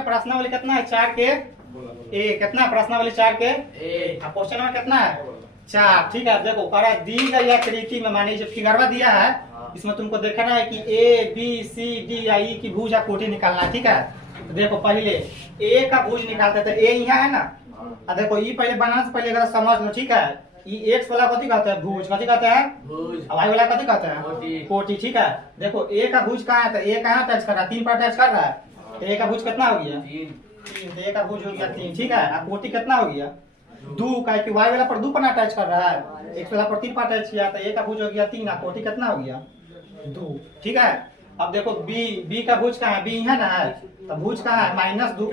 प्रश्नावली कितना है 4 के ए कितना प्रश्नावली 4 के ए क्वेश्चन में कितना है 4। ठीक है देखो करा दी गई आकृति में माने जो फिगरवा दिया है इसमें तुमको देखना है कि ए बी सी डी या ई की भुज या कोटि निकालना है। ठीक है तो देखो पहले ए का भुज निकालते थे ए यहाँ है ना देखो ई पहले बनाना से पहले अगर समझ लो। ठीक है ई एक्स वाला कथी कहते हैं भुज कथी कहते हैं भुज वाई वाला कथी कहते हैं कोटि। ठीक है देखो ए का भुज कहाँ है तो ए कहाँ टच कर रहा है 3 पर टच कर रहा है तो ए का भुज कितना हो गया 3 तो ए का भुज हो गया 3। ठीक है और कोटि कितना हो गया 2 का कि वाई वाला पर 2 पर टच कर रहा है एक्स वाला पर 3 पर टच किया तो ए का भुज हो गया 3 और कोटि कितना हो गया 2। ठीक है अब देखो बी का भुज कहाँ है बी यहाँ ना है तो भुज कहाँ है -2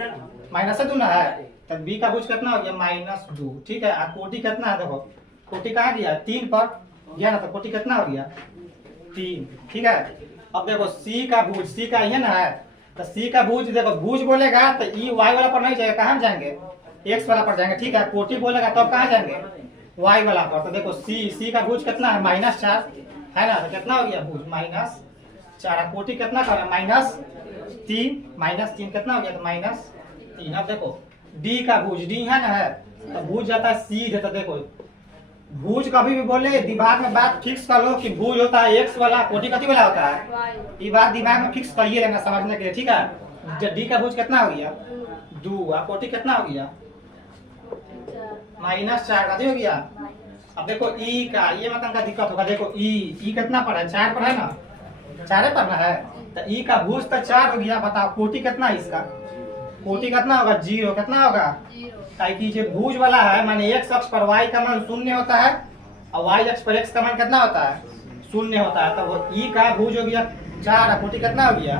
माइनस 2 ना है तो बी का भुज कितना हो गया -2। ठीक है और कोटि कितना है देखो कोटि कहाँ गया 3 पर गया ना तो कोटि कितना हो गया 3। ठीक है अब देखो सी का भुज सी का ये ना है तो सी का भुज देखो भुज बोलेगा तो ई वाई वाला पर नहीं जाएगा कहाँ जाएंगे एक्स वाला पर जाएंगे। ठीक है कोटि बोलेगा तो कहाँ जाएंगे वाई वाला पर तो देखो सी का भुज कितना है -4 है ना तो कितना हो गया भुज -4 कोटि कितना कर रहा है -3 कितना हो गया तो -3। अब देखो डी का भुज डी है ना है तो भुज जाता है सीधे तो देखो भुज कभी भी बोले दिमाग में बात फिक्स कर लो कि भुज होता है एक्स वाला कोटि कथी वाला होता है ये बात दिमाग में फिक्स करिए लेना समझने के लिए। ठीक है डी का भुज कितना हो गया 2 और कोटि कितना हो गया -4 कथी हो गया। अब देखो ई का ये मतलब का दिक्कत होगा देखो ई कितना पर है 4 पर है ना 4 पर ना है तो ई का भुज तो 4 हो गया। बताओ कोटि कितना है इसका कोटि कितना होगा 0 कितना होगा कि जो भुज वाला है माने x अक्ष पर y का मान 0 होता है और y अक्ष पर x का मान कितना होता है 0 होता है। तो वो ई का भुज हो गया 4 और कोटि कितना हो गया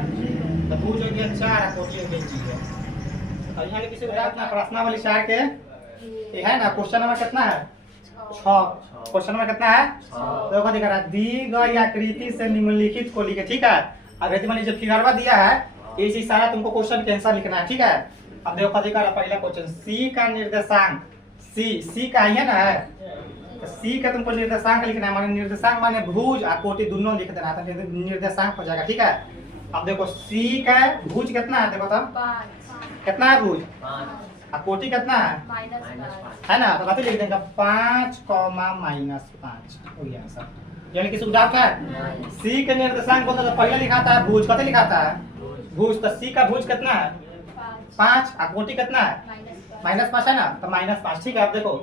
तो भुज हो गया 4 और कोटि हो गया 0। और यहाँ किसी को अपना प्रश्नावली 4 के ये है ना क्वेश्चन नंबर कितना है 6 क्वेश्चन नंबर कितना है देखो दिखा रहा दी गई आकृति से निम्नलिखित को लिखे। ठीक है अगर मैंने जो फिगरवा दिया है इसी सारा तुमको क्वेश्चन के आंसर लिखना है। ठीक है अब देखो दिखा रहा पहला क्वेश्चन सी का निर्देशांक सी का है ना है तो सी का तुमको निर्देशांक लिखना है माने निर्देशांक माने भुज और कोटि दोनों लिख देना है तो निर्देशांक हो जाएगा। ठीक है अब देखो सी का भुज कितना है देखो तब कितना है भुज और कोटि कितना है ना तो कथी लिख देंगे 5, -5 हो गया सर यानी किसी को डाउट है सी के निर्देशांक को तो पहले लिखाता है भुज कथी लिखाता है भुज तो सी का भुज कितना है 5 और कोटि कितना है -5 है ना तो -5। ठीक है अब देखो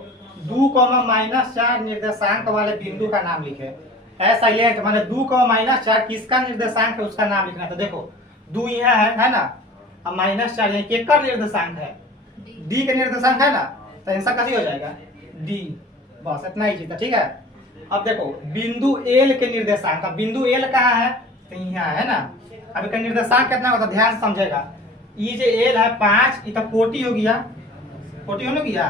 2, -4 निर्देशांक वाले बिंदु का नाम लिखे साइलेंट माने 2, -4 किसका निर्देशांक है उसका नाम लिखना। तो देखो 2 यहाँ है ना और -4 यहाँ केकर निर्देशांक है डी का निर्देशांक है ना तो आंसर कैसे हो जाएगा डी बस इतना ही चीज। ठीक है अब देखो बिंदु एल के निर्देशांक बिंदु एल कहाँ है तो यहाँ है ना अब इसका निर्देशांक कितना होता है ध्यान समझेगा ये जो एल है 5 ये तो कोटि हो गया कोटि हो गया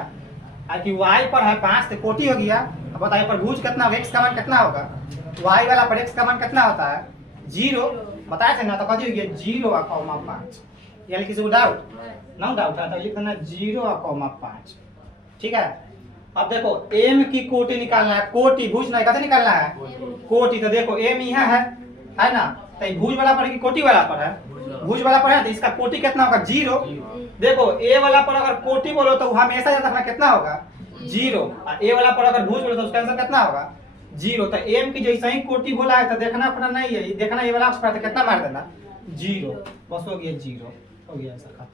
और कि वाई पर है 5 तो कोटि हो गया। अब बताइए पर भुज कितना होगा एक्स का मान कितना होगा वाई वाला पर एक्स का मान कितना होता है 0 बताए थे ना तो कथी हो गया 0,5 यानी किसी को डाउट नो डाउट है तो लिख देना 0,5। ठीक है अब देखो एम की कोटि निकालना है कोटि भुज नहीं कैसे निकालना है कोटि तो देखो एम यहाँ है ना तो भुज वाला पर है कि कोटि वाला पर है भुज वाला पर है तो इसका कोटि कितना होगा 0। देखो ए वाला पर अगर कोटि बोलो तो हमेशा याद रखना कितना होगा 0 और ए वाला पर अगर भुज बोलो तो उसका आंसर कितना होगा 0। तो एम की जैसे ही कोटि बोला है तो देखना अपना नहीं है देखना ये वाला अक्ष पर तो कितना मार देना 0 बस हो गया 0 हो गया आंसर।